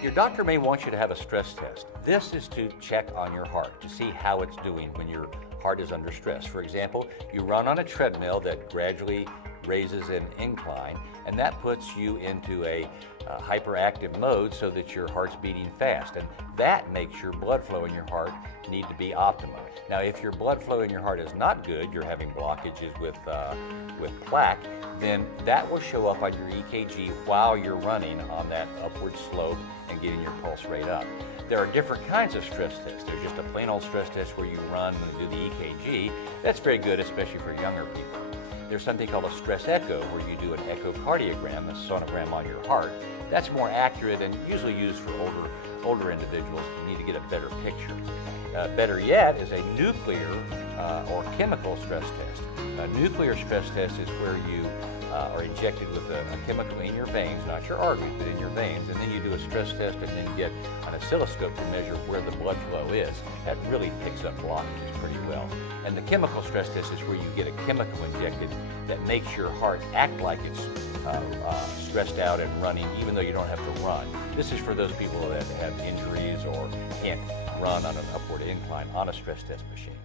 Your doctor may want you to have a stress test. This is to check on your heart, to see how it's doing when your heart is under stress. For example, you run on a treadmill that gradually raises an incline, and that puts you into a hyperactive mode so that your heart's beating fast, and that makes your blood flow in your heart need to be optimum. Now, if your blood flow in your heart is not good, you're having blockages with plaque, then that will show up on your EKG while you're running on that upward slope and getting your pulse rate up. There are different kinds of stress tests. There's just a plain old stress test where you run and do the EKG. That's very good, especially for younger people. There's something called a stress echo, where you do an echocardiogram, a sonogram on your heart. That's more accurate and usually used for older individuals who need to get a better picture. Better yet is a nuclear or chemical stress test. A nuclear stress test is where you are injected with a chemical in your veins, not your arteries, but in your veins, and then you do a stress test and then get an oscilloscope to measure where the blood flow is. That really picks up blockages pretty well. And the chemical stress test is where you get a chemical injected that makes your heart act like it's stressed out and running, even though you don't have to run. This is for those people that have injuries or can't run on an upward incline on a stress test machine.